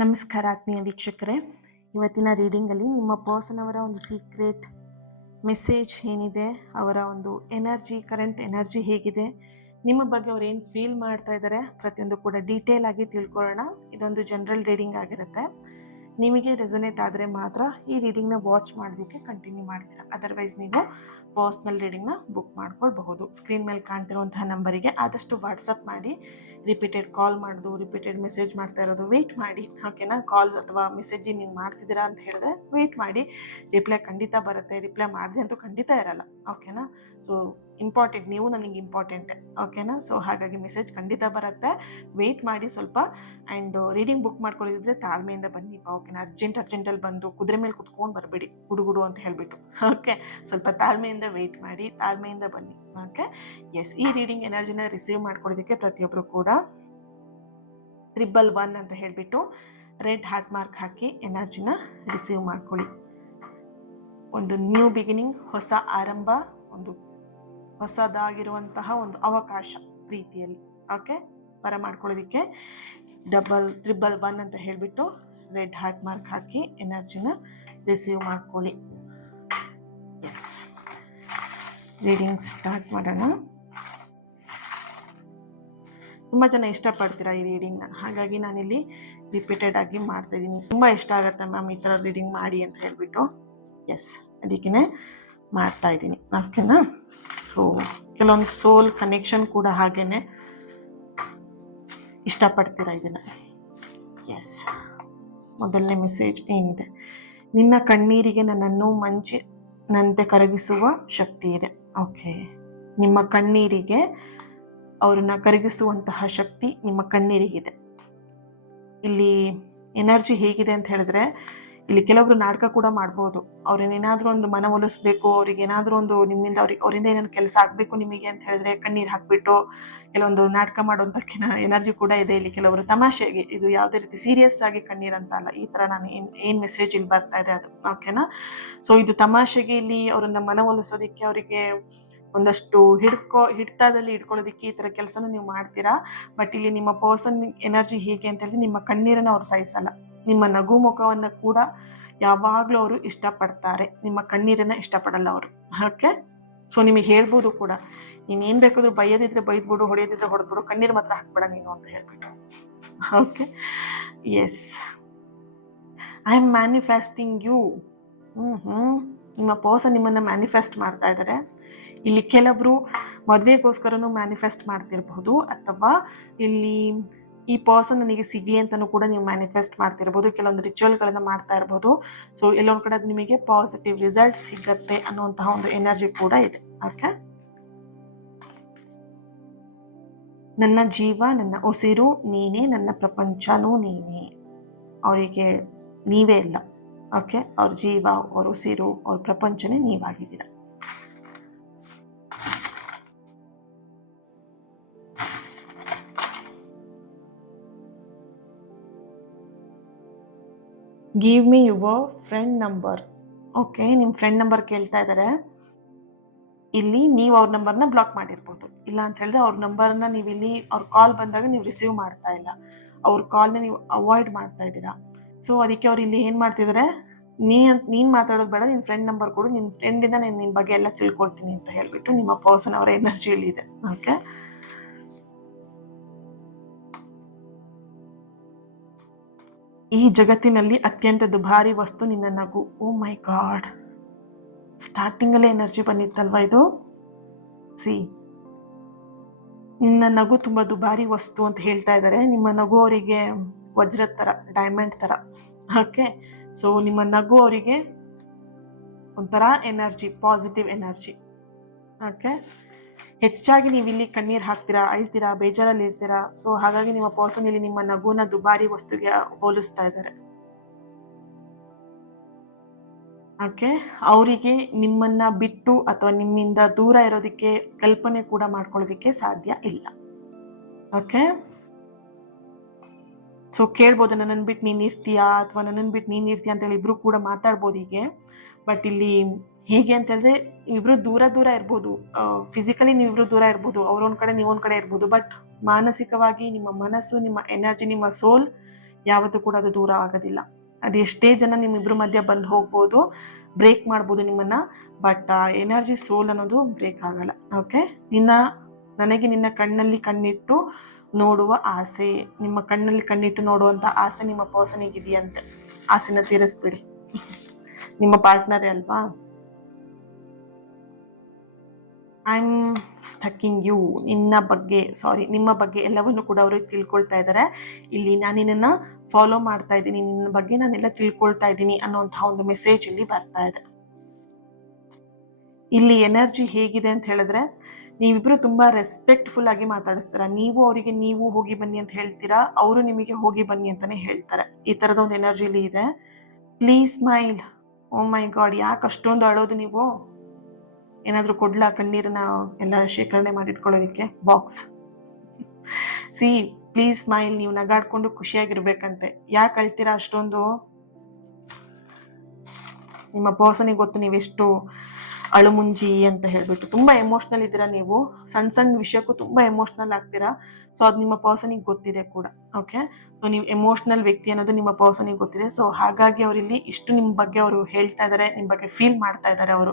ನಮಸ್ಕಾರ ಆತ್ಮೀಯ ವೀಕ್ಷಕರೇ, ಇವತ್ತಿನ ರೀಡಿಂಗಲ್ಲಿ ನಿಮ್ಮ ಪರ್ಸನ್ ಅವರ ಒಂದು ಸೀಕ್ರೆಟ್ ಮೆಸೇಜ್ ಏನಿದೆ, ಅವರ ಒಂದು ಕರೆಂಟ್ ಎನರ್ಜಿ ಹೇಗಿದೆ, ನಿಮ್ಮ ಬಗ್ಗೆ ಅವ್ರು ಏನು ಫೀಲ್ ಮಾಡ್ತಾ ಇದ್ದಾರೆ, ಪ್ರತಿಯೊಂದು ಕೂಡ ಡೀಟೇಲ್ ಆಗಿ ತಿಳ್ಕೊಳ್ಳೋಣ. ಇದೊಂದು ಜನರಲ್ ರೀಡಿಂಗ್ ಆಗಿರುತ್ತೆ. ನಿಮಗೆ ರೆಸೊನೇಟ್ ಆದರೆ ಮಾತ್ರ ಈ ರೀಡಿಂಗ್ನ ವಾಚ್ ಮಾಡೋದಕ್ಕೆ ಕಂಟಿನ್ಯೂ ಮಾಡ್ತೀರಾ. ಅದರ್ವೈಸ್ ನೀವು ಪರ್ಸ್ನಲ್ ರೀಡಿಂಗ್ನ ಬುಕ್ ಮಾಡ್ಕೊಳ್ಬಹುದು. ಸ್ಕ್ರೀನ್ ಮೇಲೆ ಕಾಣ್ತಿರುವಂತಹ ನಂಬರಿಗೆ ಆದಷ್ಟು ವಾಟ್ಸಪ್ ಮಾಡಿ. ರಿಪೀಟೆಡ್ ಕಾಲ್ ಮಾಡೋದು, ರಿಪೀಟೆಡ್ ಮೆಸೇಜ್ ಮಾಡ್ತಾ ಇರೋದು ವೆಯ್ಟ್ ಮಾಡಿ. ಓಕೆನಾ? ಕಾಲ್ ಅಥವಾ ಮೆಸೇಜ್ ನೀವು ಮಾಡ್ತಿದ್ದೀರಾ ಅಂತ ಹೇಳಿದ್ರೆ ವೆಯ್ಟ್ ಮಾಡಿ. ರಿಪ್ಲೈ ಖಂಡಿತ ಬರುತ್ತೆ. ರಿಪ್ಲೈ ಮಾಡದೆ ಅಂತೂ ಖಂಡಿತ ಇರಲ್ಲ. ಓಕೆನಾ? ಸೊ ಇಂಪಾರ್ಟೆಂಟ್, ನೀವು ನನಗೆ ಇಂಪಾರ್ಟೆಂಟೆ. ಓಕೆನಾ? ಸೊ ಹಾಗಾಗಿ ಮೆಸೇಜ್ ಖಂಡಿತ ಬರುತ್ತೆ. ವೆಯ್ಟ್ ಮಾಡಿ ಸ್ವಲ್ಪ. ಆ್ಯಂಡ್ ರೀಡಿಂಗ್ ಬುಕ್ ಮಾಡ್ಕೊಳ್ಳಿದ್ರೆ ತಾಳ್ಮೆಯಿಂದ ಬನ್ನಿ. ಓಕೆನಾ? ಅರ್ಜೆಂಟಲ್ಲಿ ಬಂದು ಕುದುರೆ ಮೇಲೆ ಕುತ್ಕೊಂಡು ಬರಬೇಡಿ, ಗುಡುಗುಡು ಅಂತ ಹೇಳಿಬಿಟ್ಟು. ಓಕೆ, ಸ್ವಲ್ಪ ತಾಳ್ಮೆಯಿಂದ ವೆಯ್ಟ್ ಮಾಡಿ, ತಾಳ್ಮೆಯಿಂದ ಬನ್ನಿ. Okay, yes. ಈ ರೀಡಿಂಗ್ ಎನರ್ಜಿನ ರಿಸೀವ್ ಮಾಡ್ಕೊಳ್ಳೋದಕ್ಕೆ ಪ್ರತಿಯೊಬ್ಬರು ಕೂಡ 111 ಅಂತ ಹೇಳಿಬಿಟ್ಟು ರೆಡ್ ಹಾರ್ಟ್ ಮಾರ್ಕ್ ಹಾಕಿ ಎನರ್ಜಿನ ರಿಸೀವ್ ಮಾಡ್ಕೊಳ್ಳಿ. ಒಂದು ನ್ಯೂ ಬಿಗಿನಿಂಗ್, ಹೊಸ ಆರಂಭ, ಒಂದು ಹೊಸದಾಗಿರುವಂತಹ ಒಂದು ಅವಕಾಶ ಪ್ರೀತಿಯಲ್ಲಿ. ಓಕೆ, ಬರ ಮಾಡ್ಕೊಳ್ಳೋದಕ್ಕೆ 111 ಅಂತ ಹೇಳಿಬಿಟ್ಟು ರೆಡ್ ಹಾರ್ಟ್ ಮಾರ್ಕ್ ಹಾಕಿ ಎನರ್ಜಿನ ರಿಸೀವ್ ಮಾಡ್ಕೊಳ್ಳಿ. ಎಸ್, ರೀಡಿಂಗ್ ಸ್ಟಾರ್ಟ್ ಮಾಡೋಣ. ತುಂಬ ಜನ ಇಷ್ಟಪಡ್ತೀರಾ ಈ ರೀಡಿಂಗ್ನ, ಹಾಗಾಗಿ ನಾನಿಲ್ಲಿ ರಿಪೀಟೆಡ್ ಆಗಿ ಮಾಡ್ತಾ ಇದ್ದೀನಿ. ತುಂಬ ಇಷ್ಟ ಆಗುತ್ತೆ ಮ್ಯಾಮ್ ಈ ಥರ ರೀಡಿಂಗ್ ಮಾಡಿ ಅಂತ ಹೇಳಿಬಿಟ್ಟು. ಎಸ್, ಅದಕ್ಕೇ ಮಾಡ್ತಾ ಇದ್ದೀನಿ. ಓಕೆನಾ? ಸೊ ಕೆಲವೊಂದು ಸೋಲ್ ಕನೆಕ್ಷನ್ ಕೂಡ ಹಾಗೇನೆ ಇಷ್ಟಪಡ್ತೀರಾ ಇದನ್ನು. ಎಸ್, ಮೊದಲನೇ ಮೆಸೇಜ್ ಏನಿದೆ: ನಿನ್ನ ಕಣ್ಣೀರಿಗೆ ನನ್ನನ್ನು ಮಂಜಿನಂತೆ ಕರಗಿಸುವ ಶಕ್ತಿ ಇದೆ. ಓಕೆ, ನಿಮ್ಮ ಕಣ್ಣೀರಿಗೆ ಅವ್ರನ್ನ ಕರಗಿಸುವಂತಹ ಶಕ್ತಿ ನಿಮ್ಮ ಕಣ್ಣೀರಿಗಿದೆ. ಇಲ್ಲಿ ಎನರ್ಜಿ ಹೇಗಿದೆ ಅಂತ ಹೇಳಿದ್ರೆ, ಇಲ್ಲಿ ಕೆಲವೊಬ್ರು ನಾಟಕ ಕೂಡ ಮಾಡ್ಬೋದು. ಅವ್ರೇನೇನಾದ್ರೂ ಒಂದು ಮನವೊಲಿಸ್ಬೇಕು, ಅವ್ರಿಗೆ ಏನಾದರೂ ಒಂದು ನಿಮ್ಮಿಂದ ಅವರಿಂದ ಏನೇನು ಕೆಲಸ ಆಗಬೇಕು ನಿಮಗೆ ಅಂತ ಹೇಳಿದ್ರೆ ಕಣ್ಣೀರು ಹಾಕ್ಬಿಟ್ಟು ಕೆಲವೊಂದು ನಾಟಕ ಮಾಡುವಂಥ ಎನರ್ಜಿ ಕೂಡ ಇದೆ ಇಲ್ಲಿ. ಕೆಲವರು ತಮಾಷೆಗೆ, ಇದು ಯಾವುದೇ ರೀತಿ ಸೀರಿಯಸ್ ಆಗಿ ಕಣ್ಣೀರು ಅಂತ ಅಲ್ಲ. ಈ ಥರ ನಾನು ಏನು ಮೆಸೇಜ್ ಇಲ್ಲಿ ಬರ್ತಾ ಇದೆ ಅದು. ಓಕೆನಾ? ಸೊ ಇದು ತಮಾಷೆಗೆ ಇಲ್ಲಿ ಅವ್ರನ್ನ ಮನವೊಲಿಸೋದಕ್ಕೆ, ಅವರಿಗೆ ಒಂದಷ್ಟು ಹಿಡ್ತದಲ್ಲಿ ಇಟ್ಕೊಳ್ಳೋದಕ್ಕೆ ಈ ಥರ ಕೆಲಸನ ನೀವು ಮಾಡ್ತೀರಾ. ಬಟ್ ಇಲ್ಲಿ ನಿಮ್ಮ ಪರ್ಸನ್ ಎನರ್ಜಿ ಹೇಗೆ ಅಂತ ಹೇಳಿದ್ರೆ, ನಿಮ್ಮ ಕಣ್ಣೀರನ್ನು ಅವ್ರು ಸಹಿಸಲ್ಲ. ನಿಮ್ಮ ನಗು ಮುಖವನ್ನು ಕೂಡ ಯಾವಾಗಲೂ ಅವರು ಇಷ್ಟಪಡ್ತಾರೆ, ನಿಮ್ಮ ಕಣ್ಣೀರನ್ನು ಇಷ್ಟಪಡಲ್ಲ ಅವರು. ಓಕೆ, ಸೊ ನಿಮಗೆ ಹೇಳ್ಬೋದು ಕೂಡ, ನೀನು ಏನು ಬೇಕಾದ್ರೂ ಬೈಯೋದಿದ್ರೆ ಬೈದ್ಬಿಡು, ಹೊಡೆಯೋದಿದ್ರೆ ಹೊಡೆದ್ಬಿಡು, ಕಣ್ಣೀರು ಮಾತ್ರ ಹಾಕ್ಬೇಡ ನೀನು ಅಂತ ಹೇಳ್ಬಿಟ್ಟು. Okay, yes. I am manifesting you. ನಿಮ್ಮ ಪರ್ಸನ್ ನಿಮ್ಮನ್ನು ಮ್ಯಾನಿಫೆಸ್ಟ್ ಮಾಡ್ತಾ ಇದ್ದಾರೆ. ಇಲ್ಲಿ ಕೆಲವರು ಮದುವೆಗೋಸ್ಕರನೂ ಮ್ಯಾನಿಫೆಸ್ಟ್ ಮಾಡ್ತಿರ್ಬಹುದು, ಅಥವಾ ಇಲ್ಲಿ ಈ ಪರ್ಸನ್ ನನಗೆ ಸಿಗಲಿ ಅಂತಲೂ ಕೂಡ ನೀವು ಮ್ಯಾನಿಫೆಸ್ಟ್ ಮಾಡ್ತಿರ್ಬೋದು. ಕೆಲವೊಂದು ರಿಚುವಲ್ಗಳನ್ನು ಮಾಡ್ತಾ ಇರ್ಬೋದು. ಸೊ ಎಲ್ಲೊಂದು ಕಡೆ ನಿಮಗೆ ಪಾಸಿಟಿವ್ ರಿಸಲ್ಟ್ ಸಿಗತ್ತೆ ಅನ್ನುವಂತಹ ಒಂದು ಎನರ್ಜಿ ಕೂಡ ಇದೆ. ಓಕೆ, ನನ್ನ ಜೀವ, ನನ್ನ ಉಸಿರು ನೀನೇ, ನನ್ನ ಪ್ರಪಂಚನೂ ನೀನೇ. ಅವರಿಗೆ ನೀವೇ ಇಲ್ಲ. ಓಕೆ, ಅವ್ರ ಜೀವ, ಅವ್ರ ಉಸಿರು, ಅವ್ರ ಪ್ರಪಂಚನೇ ನೀವಾಗಿದ್ದೀರ. Give me your friend number. Okay, ನಿಮ್ಮ ಫ್ರೆಂಡ್ ನಂಬರ್ ಕೇಳ್ತಾ ಇದ್ದಾರೆ. ಇಲ್ಲಿ ನೀವು ಅವ್ರ ನಂಬರ್ನ ಬ್ಲಾಕ್ ಮಾಡಿರ್ಬೋದು. ಇಲ್ಲ ಅಂತ ಹೇಳಿದ್ರೆ ಅವ್ರ ನಂಬರ್ನ ನೀವು ಇಲ್ಲಿ ಅವ್ರ ಕಾಲ್ ಬಂದಾಗ ನೀವು ರಿಸೀವ್ ಮಾಡ್ತಾ ಇಲ್ಲ, ಅವ್ರ ಕಾಲ್ನ ನೀವು ಅವಾಯ್ಡ್ ಮಾಡ್ತಾ ಇದ್ದೀರಾ. ಸೊ ಅದಕ್ಕೆ ಅವ್ರು ಇಲ್ಲಿ ಏನು ಮಾಡ್ತಿದ್ದಾರೆ, ನೀನು ಮಾತಾಡೋದು ಬೇಡ, ನಿನ್ನ ಫ್ರೆಂಡ್ ನಂಬರ್ ಕೊಡು, ನಿನ್ನ ಫ್ರೆಂಡಿಂದ ನಾನು ನಿನ್ನ ಬಗ್ಗೆ ಎಲ್ಲ ತಿಳ್ಕೊಳ್ತೀನಿ ಅಂತ ಹೇಳಿಬಿಟ್ಟು ನಿಮ್ಮ ಪರ್ಸನ್ ಅವರ ಎನರ್ಜಿಯಲ್ಲಿ ಇದೆ. ಓಕೆ, ಈ ಜಗತ್ತಿನಲ್ಲಿ ಅತ್ಯಂತ ದುಬಾರಿ ವಸ್ತು ನಿನ್ನ ನಗು. ಓ ಮೈ ಗಾಡ್, ಸ್ಟಾರ್ಟಿಂಗಲ್ಲೇ ಎನರ್ಜಿ ಬಂದಿತ್ತಲ್ವಾ ಇದು. ನಿನ್ನ ನಗು ತುಂಬ ದುಬಾರಿ ವಸ್ತು ಅಂತ ಹೇಳ್ತಾ ಇದ್ದಾರೆ. ನಿಮ್ಮ ನಗು ಅವರಿಗೆ ವಜ್ರದ ಥರ, ಡೈಮಂಡ್ ಥರ. ಓಕೆ, ಸೊ ನಿಮ್ಮ ನಗು ಅವರಿಗೆ ಒಂಥರ ಎನರ್ಜಿ, ಪಾಸಿಟಿವ್ ಎನರ್ಜಿ. ಓಕೆ, ಹೆಚ್ಚಾಗಿ ನೀವು ಇಲ್ಲಿ ಕಣ್ಣೀರು ಹಾಕ್ತೀರಾ, ಅಳ್ತೀರಾ, ಬೇಜಾರಲ್ಲಿ ಇರ್ತೀರಾ. ಸೊ ಹಾಗಾಗಿ ನಿಮ್ಮ ಪರ್ಸನ್ ಇಲ್ಲಿ ನಿಮ್ಮ ನಗುನ ದುಬಾರಿ ವಸ್ತುಗೆ ಹೋಲಿಸ್ತಾ ಇದ್ದಾರೆ. ಓಕೆ, ಅವರಿಗೆ ನಿಮ್ಮನ್ನ ಬಿಟ್ಟು ಅಥವಾ ನಿಮ್ಮಿಂದ ದೂರ ಇರೋದಕ್ಕೆ ಕಲ್ಪನೆ ಕೂಡ ಮಾಡ್ಕೊಳ್ಳೋದಕ್ಕೆ ಸಾಧ್ಯ ಇಲ್ಲ. ಓಕೆ, ಸೊ ಕೇಳ್ಬೋದು, ನನ್ನನ್ನು ಬಿಟ್ಟು ನೀನು ಇರ್ತೀಯಾ ಅಥವಾ ನನ್ನನ್ನು ಬಿಟ್ಟು ನೀನು ಇರ್ತೀಯಾ ಅಂತೇಳಿ ಇಬ್ರು ಕೂಡ ಮಾತಾಡ್ಬೋದು ಹೀಗೆ. ಬಟ್ ಇಲ್ಲಿ ಹೇಗೆ ಅಂತ ಹೇಳಿದ್ರೆ, ಇಬ್ರು ದೂರ ಇರ್ಬೋದು, ಫಿಸಿಕಲಿ ನೀವಿಬ್ರು ದೂರ ಇರ್ಬೋದು, ಅವ್ರೊಂದು ಕಡೆ ನೀವೊಂದು ಕಡೆ ಇರ್ಬೋದು. ಬಟ್ ಮಾನಸಿಕವಾಗಿ ನಿಮ್ಮ ಮನಸ್ಸು, ನಿಮ್ಮ ಎನರ್ಜಿ, ನಿಮ್ಮ ಸೋಲ್ ಯಾವತ್ತೂ ಕೂಡ ಅದು ದೂರ ಆಗೋದಿಲ್ಲ. ಅದು ಎಷ್ಟೇ ಜನ ನಿಮ್ಮಿಬ್ಬರ ಮಧ್ಯ ಬಂದು ಹೋಗ್ಬೋದು, ಬ್ರೇಕ್ ಮಾಡ್ಬೋದು ನಿಮ್ಮನ್ನ, ಬಟ್ ಆ ಎನರ್ಜಿ ಸೋಲ್ ಅನ್ನೋದು ಬ್ರೇಕ್ ಆಗಲ್ಲ. ಓಕೆ, ನನಗೆ ನಿನ್ನ ಕಣ್ಣಲ್ಲಿ ಕಣ್ಣಿಟ್ಟು ನೋಡುವ ಆಸೆ, ನಿಮ್ಮ ಕಣ್ಣಲ್ಲಿ ಕಣ್ಣಿಟ್ಟು ನೋಡುವಂಥ ಆಸೆ ನಿಮ್ಮ ಪರ್ಸನಿಗೆ ಇದೆಯಂತೆ. ಆಸೆನ ತೀರಿಸ್ಬಿಡಿ. ನಿಮ್ಮ ಪಾರ್ಟ್ನರೇ ಅಲ್ವಾ. ಐ ಆಮ್ ಸ್ಟಕ್ಕಿಂಗ್ ಯು, ನಿಮ್ಮ ಬಗ್ಗೆ ಎಲ್ಲವನ್ನು ಕೂಡ ಅವರು ತಿಳ್ಕೊಳ್ತಾ ಇದ್ದಾರೆ. ಇಲ್ಲಿ ನಾನು ನಿನ್ನನ್ನು ಫಾಲೋ ಮಾಡ್ತಾ ಇದ್ದೀನಿ, ನಿನ್ನ ಬಗ್ಗೆ ನಾನೆಲ್ಲ ತಿಳ್ಕೊಳ್ತಾ ಇದ್ದೀನಿ ಅನ್ನೋಂತಹ ಒಂದು ಮೆಸೇಜ್ ಇಲ್ಲಿ ಬರ್ತಾ ಇದೆ. ಇಲ್ಲಿ ಎನರ್ಜಿ ಹೇಗಿದೆ ಅಂತ ಹೇಳಿದ್ರೆ, ನೀವಿಬ್ರು ತುಂಬಾ ರೆಸ್ಪೆಕ್ಟ್ಫುಲ್ ಆಗಿ ಮಾತಾಡಿಸ್ತೀರಾ. ನೀವು ಅವರಿಗೆ ನೀವು ಹೋಗಿ ಬನ್ನಿ ಅಂತ ಹೇಳ್ತೀರಾ, ಅವರು ನಿಮಗೆ ಹೋಗಿ ಬನ್ನಿ ಅಂತಾನೆ ಹೇಳ್ತಾರೆ. ಈ ತರದ ಒಂದು ಎನರ್ಜಿ ಇಲ್ಲಿ ಇದೆ. Please smile. Oh my God, ಯಾಕೆ ಅಷ್ಟೊಂದು ಅಳೋದು ನೀವು? ಏನಾದರೂ ಕೊಡ್ಲಾ ಕಣ್ಣೀರನ್ನ ಎಲ್ಲ ಶೇಖರಣೆ ಮಾಡಿಟ್ಕೊಳ್ಳೋದಕ್ಕೆ ಬಾಕ್ಸ್? See, please smile. ನೀವು ನಗಾಡ್ಕೊಂಡು ಖುಷಿಯಾಗಿರ್ಬೇಕಂತೆ. ಯಾಕೆ ಅಳ್ತೀರಾ ಅಷ್ಟೊಂದು? ನಿಮ್ಮ ಪರ್ಸನಿಗೆ ಗೊತ್ತು ನೀವೆಷ್ಟು ಅಳುಮುಂಜಿ ಅಂತ ಹೇಳ್ಬಿಟ್ಟು. ತುಂಬಾ ಎಮೋಷ್ನಲ್ ಇದ್ದೀರಾ ನೀವು, ಸಣ್ಣ ಸಣ್ಣ ವಿಷಯಕ್ಕೂ ತುಂಬಾ ಎಮೋಷ್ನಲ್ ಆಗ್ತೀರಾ. ಸೊ ಅದು ನಿಮ್ಮ ಪರ್ಸನಿಗೆ ಗೊತ್ತಿದೆ ಕೂಡ. ಓಕೆ, ಸೊ ನೀವು ಎಮೋಷ್ನಲ್ ವ್ಯಕ್ತಿ ಅನ್ನೋದು ನಿಮ್ಮ ಪರ್ಸನಿಗೆ ಗೊತ್ತಿದೆ. ಸೊ ಹಾಗಾಗಿ ಅವರಿಲ್ಲಿ ಇಷ್ಟು ನಿಮ್ಮ ಬಗ್ಗೆ ಅವರು ಹೇಳ್ತಾ ಇದ್ದಾರೆ, ನಿಮ್ಮ ಬಗ್ಗೆ ಫೀಲ್ ಮಾಡ್ತಾ ಇದ್ದಾರೆ ಅವರು.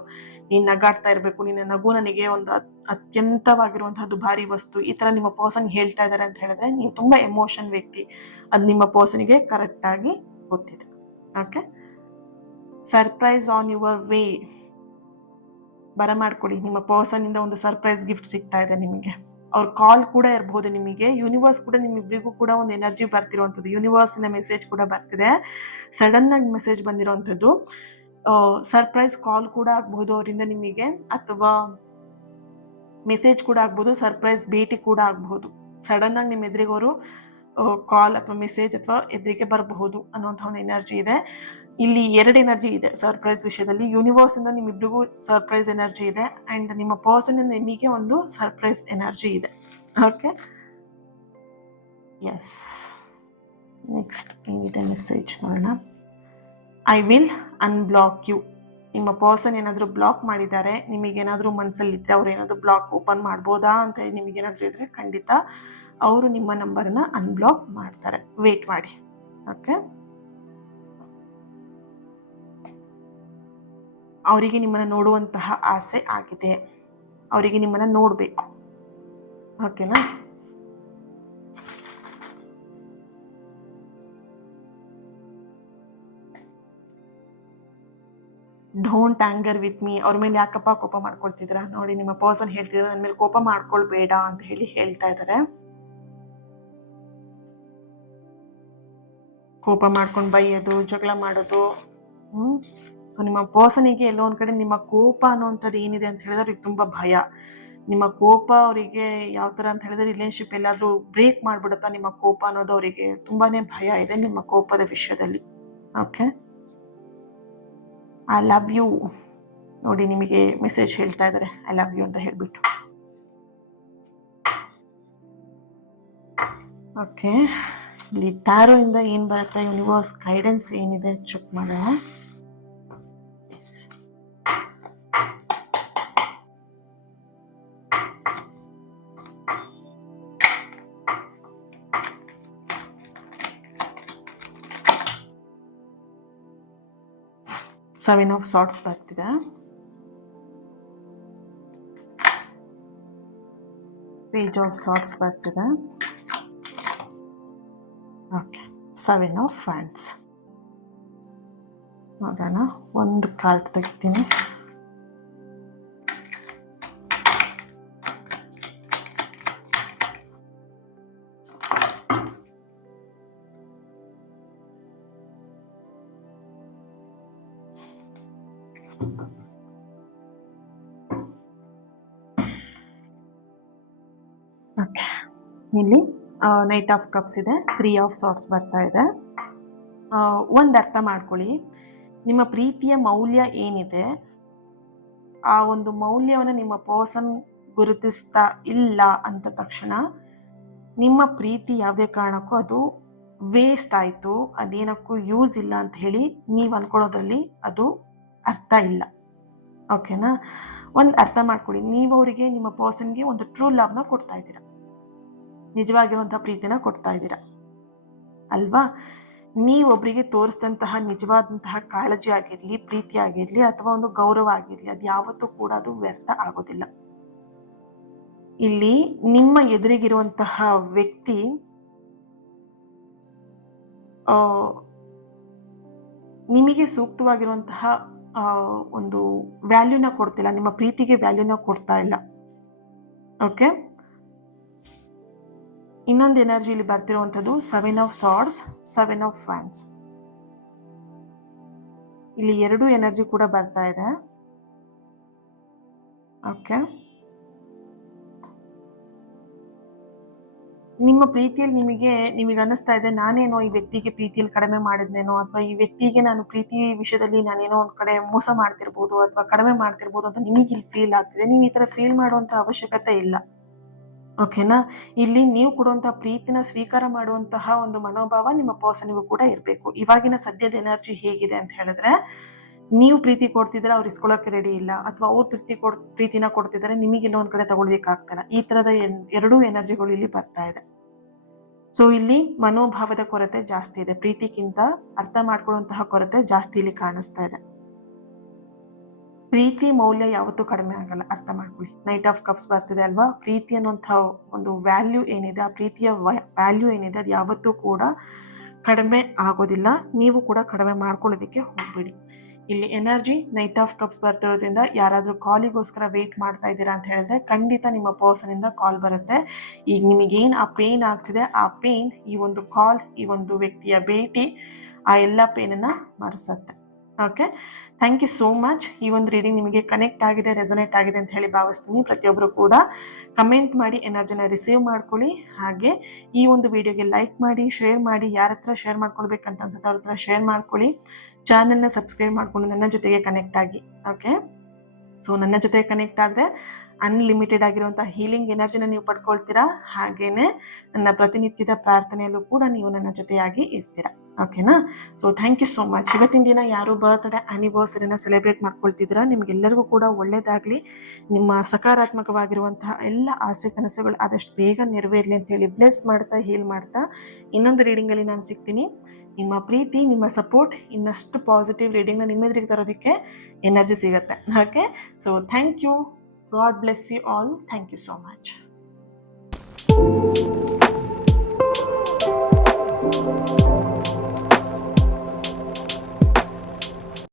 ನೀನು ನಗಾಡ್ತಾ ಇರಬೇಕು, ನಿನ್ನ ನಗು ನನಗೆ ಒಂದು ಅತ್ಯಂತವಾಗಿರುವಂತಹ ದುಬಾರಿ ವಸ್ತು, ಈ ತರ ನಿಮ್ಮ ಪರ್ಸನ್ ಹೇಳ್ತಾ ಇದ್ದಾರೆ ಅಂತ ಹೇಳಿದ್ರೆ ನೀವು ತುಂಬಾ ಎಮೋಷನ್ ವ್ಯಕ್ತಿ. ಅದು ನಿಮ್ಮ ಪರ್ಸನಿಗೆ ಕರೆಕ್ಟ್ ಆಗಿ ಗೊತ್ತಿದೆ. Okay, surprise on your way. ಬರಮಾಡ್ಕೊಡಿ, ನಿಮ್ಮ ಪರ್ಸನ್ ಇಂದ ಒಂದು ಸರ್ಪ್ರೈಸ್ ಗಿಫ್ಟ್ ಸಿಗ್ತಾ ಇದೆ ನಿಮಗೆ. ಅವ್ರ ಕಾಲ್ ಕೂಡ ಇರಬಹುದು ನಿಮಗೆ. ಯೂನಿವರ್ಸ್ ಕೂಡ ನಿಮ್ಮಿಬ್ಬರಿಗೂ ಕೂಡ ಒಂದು ಎನರ್ಜಿ ಬರ್ತಿರುವಂಥದ್ದು, ಯೂನಿವರ್ಸಿನ ಮೆಸೇಜ್ ಕೂಡ ಬರ್ತಿದೆ. ಸಡನ್ ಆಗಿ ಮೆಸೇಜ್ ಬಂದಿರುವಂಥದ್ದು. ಸರ್ಪ್ರೈಸ್ ಕಾಲ್ ಕೂಡ ಆಗ್ಬಹುದು ಅವರಿಂದ ನಿಮಗೆ, ಅಥವಾ ಮೆಸೇಜ್ ಕೂಡ ಆಗ್ಬಹುದು, ಸರ್ಪ್ರೈಸ್ ಭೇಟಿ ಕೂಡ ಆಗಬಹುದು. ಸಡನ್ ಆಗಿ ನಿಮ್ಮ ಎದುರಿಗೆ ಅವರು ಕಾಲ್ ಅಥವಾ ಮೆಸೇಜ್ ಅಥವಾ ಎದುರಿಗೆ ಬರಬಹುದು ಅನ್ನೋಂಥ ಒಂದು ಎನರ್ಜಿ ಇದೆ. ಇಲ್ಲಿ 2 ಎನರ್ಜಿ ಇದೆ ಸರ್ಪ್ರೈಸ್ ವಿಷಯದಲ್ಲಿ. ಯೂನಿವರ್ಸ್ ಇಂದ ನಿಮ್ಮಿಬ್ಬರಿಗೂ ಸರ್ಪ್ರೈಸ್ ಎನರ್ಜಿ ಇದೆ, ಅಂಡ್ ನಿಮ್ಮ ಪರ್ಸನ್ ಇಂದ ನಿಮಗೆ ಒಂದು ಸರ್ಪ್ರೈಸ್ ಎನರ್ಜಿ ಇದೆ. Okay, yes. ನೆಕ್ಸ್ಟ್ ಏನಿದೆ ಮೆಸೇಜ್ ನೋಡೋಣ. I will unblock you. ನಿಮ್ಮ ಪರ್ಸನ್ ಏನಾದರೂ ಬ್ಲಾಕ್ ಮಾಡಿದ್ದಾರೆ, ನಿಮಗೇನಾದರೂ ಮನಸ್ಸಲ್ಲಿ ಇದ್ರೆ ಅವ್ರು ಏನಾದರೂ ಬ್ಲಾಕ್ ಓಪನ್ ಮಾಡ್ಬೋದಾ ಅಂತ ನಿಮಗೇನಾದರೂ ಇದ್ರೆ ಖಂಡಿತ ಅವರು ನಿಮ್ಮ ನಂಬರ್ನ ಅನ್ಬ್ಲಾಕ್ ಮಾಡ್ತಾರೆ. ವೇಟ್ ಮಾಡಿ. ಓಕೆ, ಅವರಿಗೆ ನಿಮ್ಮನ್ನು ನೋಡುವಂತಹ ಆಸೆ ಆಗಿದೆ, ಅವರಿಗೆ ನಿಮ್ಮನ್ನು ನೋಡಬೇಕು. ಓಕೆನಾ? Don't anger with me. ಅವ್ರ ಮೇಲೆ ಯಾಕಪ್ಪ ಕೋಪ ಮಾಡ್ಕೊಳ್ತಿದ್ರ? ನೋಡಿ, ನಿಮ್ಮ ಪರ್ಸನ್ ಹೇಳ್ತಿದ್ರೆ ನನ್ನ ಮೇಲೆ ಕೋಪ ಮಾಡ್ಕೊಳ್ಬೇಡ ಅಂತ ಹೇಳ್ತಾ ಇದ್ದಾರೆ. ಕೋಪ ಮಾಡ್ಕೊಂಡು ಬೈಯೋದು, ಜಗಳ ಮಾಡೋದು. ಸೊ ನಿಮ್ಮ ಪರ್ಸನಿಗೆ ಎಲ್ಲೋ ಒಂದ್ ಕಡೆ ನಿಮ್ಮ ಕೋಪ ಅನ್ನುವಂಥದ್ದು ಏನಿದೆ ಅಂತ ಹೇಳಿದ್ರೆ ಅವ್ರಿಗೆ ತುಂಬಾ ಭಯ. ನಿಮ್ಮ ಕೋಪ ಅವರಿಗೆ ಯಾವ ತರ ಅಂತ ಹೇಳಿದ್ರೆ, ರಿಲೇಶನ್ಶಿಪ್ ಎಲ್ಲಾದ್ರೂ ಬ್ರೇಕ್ ಮಾಡ್ಬಿಡುತ್ತಾ ನಿಮ್ಮ ಕೋಪ ಅನ್ನೋದು ಅವರಿಗೆ ತುಂಬಾನೇ ಭಯ ಇದೆ ನಿಮ್ಮ ಕೋಪದ ವಿಷಯದಲ್ಲಿ. Okay, I love you. ನೋಡಿ, ನಿಮಗೆ ಮೆಸೇಜ್ ಹೇಳ್ತಾ ಇದ್ದಾರೆ ಐ ಲವ್ ಯು ಅಂತ ಹೇಳ್ಬಿಟ್ಟು. ಓಕೆ, ಇಲ್ಲಿ ಟ್ಯಾರೋ ಇಂದ ಏನ್ ಬರುತ್ತೆ, ಯೂನಿವರ್ಸ್ ಗೈಡೆನ್ಸ್ ಏನಿದೆ ಚೆಕ್ ಮಾಡೋಣ. ಸೆವೆನ್ ಆಫ್ ಸಾರ್ಟ್ಸ್ ಬರ್ತಿದೆ. ಪೇಜ್ ಆಫ್ ಸಾರ್ಟ್ಸ್ ಬರ್ತಿದೆ. Okay, seven of wands. ನೋಡೋಣ, ಒಂದು ಕಾರ್ಡ್ ತೆಗಿತೀನಿ. ಓಕೆ, ಇಲ್ಲಿ ನೈಟ್ ಆಫ್ ಕಪ್ಸ್ ಇದೆ, 3 ಆಫ್ ಸಾರ್ಟ್ಸ್ ಬರ್ತಾ ಇದೆ. ಒಂದು ಅರ್ಥ ಮಾಡ್ಕೊಳ್ಳಿ, ನಿಮ್ಮ ಪ್ರೀತಿಯ ಮೌಲ್ಯ ಏನಿದೆ ಆ ಒಂದು ಮೌಲ್ಯವನ್ನು ನಿಮ್ಮ ಪರ್ಸನ್ ಗುರುತಿಸ್ತಾ ಇಲ್ಲ ಅಂತ ತಕ್ಷಣ ನಿಮ್ಮ ಪ್ರೀತಿ ಯಾವುದೇ ಕಾರಣಕ್ಕೂ ಅದು ವೇಸ್ಟ್ ಆಯಿತು, ಅದೇನಕ್ಕೂ ಯೂಸ್ ಇಲ್ಲ ಅಂತ ಹೇಳಿ ನೀವು ಅನ್ಕೊಳ್ಳೋದ್ರಲ್ಲಿ ಅದು ಅರ್ಥ ಇಲ್ಲ. ಓಕೆನಾ? ಒಂದು ಅರ್ಥ ಮಾಡ್ಕೊಳ್ಳಿ, ನೀವು ಅವರಿಗೆ ನಿಮ್ಮ ಪರ್ಸನ್ಗೆ ಒಂದು ಟ್ರೂ ಲವ್ನ ಕೊಡ್ತಾ ಇದ್ದೀರಾ, ನಿಜವಾಗಿರುವಂಥ ಪ್ರೀತಿನ ಕೊಡ್ತಾ ಇದ್ದೀರಾ ಅಲ್ವಾ? ನೀವೊಬ್ಬರಿಗೆ ತೋರಿಸಿದಂತಹ ನಿಜವಾದಂತಹ ಕಾಳಜಿ ಆಗಿರಲಿ, ಪ್ರೀತಿ ಆಗಿರಲಿ ಅಥವಾ ಒಂದು ಗೌರವ ಆಗಿರಲಿ, ಅದು ಯಾವತ್ತೂ ಕೂಡ ಅದು ವ್ಯರ್ಥ ಆಗೋದಿಲ್ಲ. ಇಲ್ಲಿ ನಿಮ್ಮ ಎದುರಿಗಿರುವಂತಹ ವ್ಯಕ್ತಿ ನಿಮಗೆ ಸೂಕ್ತವಾಗಿರುವಂತಹ ಒಂದು ವ್ಯಾಲ್ಯೂನ ಕೊಡ್ತಿಲ್ಲ, ನಿಮ್ಮ ಪ್ರೀತಿಗೆ ವ್ಯಾಲ್ಯೂನ ಕೊಡ್ತಾ ಇಲ್ಲ. ಓಕೆ, ಇನ್ನೊಂದು ಎನರ್ಜಿ ಇಲ್ಲಿ ಬರ್ತಿರುವಂಥದ್ದು 7 ಆಫ್ ಸಾರ್ಡ್ಸ್, 7 ಆಫ್ ಫ್ಯಾನ್ಸ್. ಇಲ್ಲಿ 2 ಎನರ್ಜಿ ಕೂಡ ಬರ್ತಾ ಇದೆ. ಓಕೆ, ನಿಮ್ಮ ಪ್ರೀತಿಯಲ್ಲಿ ನಿಮಗೆ ಅನ್ನಿಸ್ತಾ ಇದೆ, ನಾನೇನೋ ಈ ವ್ಯಕ್ತಿಗೆ ಪ್ರೀತಿಯಲ್ಲಿ ಕಡಿಮೆ ಮಾಡಿದ್ನೇನೋ, ಅಥವಾ ಈ ವ್ಯಕ್ತಿಗೆ ನಾನು ಪ್ರೀತಿ ವಿಷಯದಲ್ಲಿ ನಾನೇನೋ ಒಂದು ಕಡೆ ಮೋಸ ಮಾಡ್ತಿರ್ಬೋದು ಅಥವಾ ಕಡಿಮೆ ಮಾಡ್ತಿರ್ಬೋದು ಅಂತ ನಿಮಗೆ ಇಲ್ಲಿ ಫೀಲ್ ಆಗ್ತಿದೆ. ನೀವು ಈ ಥರ ಫೀಲ್ ಮಾಡುವಂಥ ಅವಶ್ಯಕತೆ ಇಲ್ಲ. ಓಕೆನಾ, ಇಲ್ಲಿ ನೀವು ಕೊಡುವಂಥ ಪ್ರೀತಿನ ಸ್ವೀಕಾರ ಮಾಡುವಂತಹ ಒಂದು ಮನೋಭಾವ ನಿಮ್ಮ ಪರ್ಸನ್ಗೂ ಕೂಡ ಇರಬೇಕು. ಇವಾಗಿನ ಸದ್ಯದ ಎನರ್ಜಿ ಹೇಗಿದೆ ಅಂತ ಹೇಳಿದ್ರೆ, ನೀವು ಪ್ರೀತಿ ಕೊಡ್ತಿದ್ರೆ ಅವ್ರು ಇಸ್ಕೊಳ್ಳೋಕೆ ರೆಡಿ ಇಲ್ಲ, ಅಥವಾ ಅವ್ರು ಪ್ರೀತಿನ ಕೊಡ್ತಿದ್ದಾರೆ ನಿಮಗೆಲ್ಲ ಒಂದ್ ಕಡೆ ತಗೊಳ್ಲಿಕ್ಕೆ ಆಗ್ತಿಲ್ಲ. ಈ ತರದ 2 ಎನರ್ಜಿಗಳು ಇಲ್ಲಿ ಬರ್ತಾ ಇದೆ. ಸೊ ಇಲ್ಲಿ ಮನೋಭಾವದ ಕೊರತೆ ಜಾಸ್ತಿ ಇದೆ, ಪ್ರೀತಿಗಿಂತ ಅರ್ಥ ಮಾಡ್ಕೊಳ್ಳುವಂತಹ ಕೊರತೆ ಜಾಸ್ತಿ ಇಲ್ಲಿ ಕಾಣಿಸ್ತಾ ಇದೆ. ಪ್ರೀತಿ ಮೌಲ್ಯ ಯಾವತ್ತೂ ಕಡಿಮೆ ಆಗಲ್ಲ, ಅರ್ಥ ಮಾಡ್ಕೊಳ್ಳಿ. ನೈಟ್ ಆಫ್ ಕಪ್ಸ್ ಬರ್ತಿದೆ ಅಲ್ವಾ, ಪ್ರೀತಿ ಅನ್ನುವಂಥ ಒಂದು ವ್ಯಾಲ್ಯೂ ಏನಿದೆ, ಆ ಪ್ರೀತಿಯ ವ್ಯಾಲ್ಯೂ ಏನಿದೆ ಅದು ಯಾವತ್ತೂ ಕೂಡ ಕಡಿಮೆ ಆಗೋದಿಲ್ಲ. ನೀವು ಕೂಡ ಕಡಿಮೆ ಮಾಡ್ಕೊಳ್ಳೋದಕ್ಕೆ ಹೋಗ್ಬೇಡಿ. ಇಲ್ಲಿ ಎನರ್ಜಿ ನೈಟ್ ಆಫ್ ಕಪ್ಸ್ ಬರ್ತಿರೋದ್ರಿಂದ ಯಾರಾದರೂ ಕಾಲಿಗೋಸ್ಕರ ವೆಯ್ಟ್ ಮಾಡ್ತಾ ಇದ್ದೀರಾ ಅಂತ ಹೇಳಿದ್ರೆ ಖಂಡಿತ ನಿಮ್ಮ ಪರ್ಸನಿಂದ ಕಾಲ್ ಬರುತ್ತೆ. ಈಗ ನಿಮಗೇನು ಆ ಪೇನ್ ಆಗ್ತಿದೆ, ಆ ಪೇನ್ ಈ ಒಂದು ಕಾಲ್, ಈ ಒಂದು ವ್ಯಕ್ತಿಯ ಭೇಟಿ ಆ ಎಲ್ಲ ಪೇನನ್ನು ಮರೆಸುತ್ತೆ. Okay, thank you so much. ಈ ಒಂದು ರೀಡಿಂಗ್ ನಿಮಗೆ ಕನೆಕ್ಟ್ ಆಗಿದೆ, ರೆಸೊನೇಟ್ ಆಗಿದೆ ಅಂತ ಹೇಳಿ ಭಾವಿಸ್ತೀನಿ. ಪ್ರತಿಯೊಬ್ಬರು ಕೂಡ ಕಮೆಂಟ್ ಮಾಡಿ ಎನರ್ಜಿನ ರಿಸೀವ್ ಮಾಡ್ಕೊಳ್ಳಿ. ಹಾಗೆ ಈ ಒಂದು ವಿಡಿಯೋಗೆ ಲೈಕ್ ಮಾಡಿ, ಶೇರ್ ಮಾಡಿ. ಯಾರ ಹತ್ರ ಶೇರ್ ಮಾಡ್ಕೊಳ್ಬೇಕಂತ ಅನ್ಸುತ್ತೆ ಅವ್ರ ಹತ್ರ ಶೇರ್ ಮಾಡ್ಕೊಳ್ಳಿ. ಚಾನಲ್ನ ಸಬ್ಸ್ಕ್ರೈಬ್ ಮಾಡಿಕೊಂಡು ನನ್ನ ಜೊತೆಗೆ ಕನೆಕ್ಟ್ ಆಗಿ. ಓಕೆ, ಸೊ ನನ್ನ ಜೊತೆಗೆ ಕನೆಕ್ಟ್ ಆದರೆ ಅನ್ಲಿಮಿಟೆಡ್ ಆಗಿರುವಂಥ ಹೀಲಿಂಗ್ ಎನರ್ಜಿನ ನೀವು ಪಡ್ಕೊಳ್ತೀರಾ. ಹಾಗೇನೆ ನನ್ನ ಪ್ರತಿನಿತ್ಯದ ಪ್ರಾರ್ಥನೆಯಲ್ಲೂ ಕೂಡ ನೀವು ನನ್ನ ಜೊತೆಯಾಗಿ ಇರ್ತೀರಾ. ಓಕೆನಾ, so thank you so much. ಇವತ್ತಿನ ದಿನ ಯಾರು ಬರ್ತ್ಡೇ ಆ್ಯನಿವರ್ಸರಿನ ಸೆಲೆಬ್ರೇಟ್ ಮಾಡ್ಕೊಳ್ತಿದ್ದೀರಾ, ನಿಮಗೆಲ್ಲರಿಗೂ ಕೂಡ ಒಳ್ಳೆಯದಾಗಲಿ. ನಿಮ್ಮ ಸಕಾರಾತ್ಮಕವಾಗಿರುವಂತಹ ಎಲ್ಲ ಆಸೆ ಕನಸುಗಳು ಆದಷ್ಟು ಬೇಗ ನೆರವೇರಲಿ ಅಂತೇಳಿ ಬ್ಲೆಸ್ ಮಾಡ್ತಾ, ಹೀಲ್ ಮಾಡ್ತಾ ಇನ್ನೊಂದು ರೀಡಿಂಗಲ್ಲಿ ನಾನು ಸಿಗ್ತೀನಿ. ನಿಮ್ಮ ಪ್ರೀತಿ, ನಿಮ್ಮ ಸಪೋರ್ಟ್ ಇನ್ನಷ್ಟು ಪಾಸಿಟಿವ್ ರೀಡಿಂಗ್ನ ನಿಮ್ಮೆದುರಿಗೆ ತರೋದಕ್ಕೆ ಎನರ್ಜಿ ಸಿಗುತ್ತೆ. Okay, so thank you. God bless you all. Thank you so much.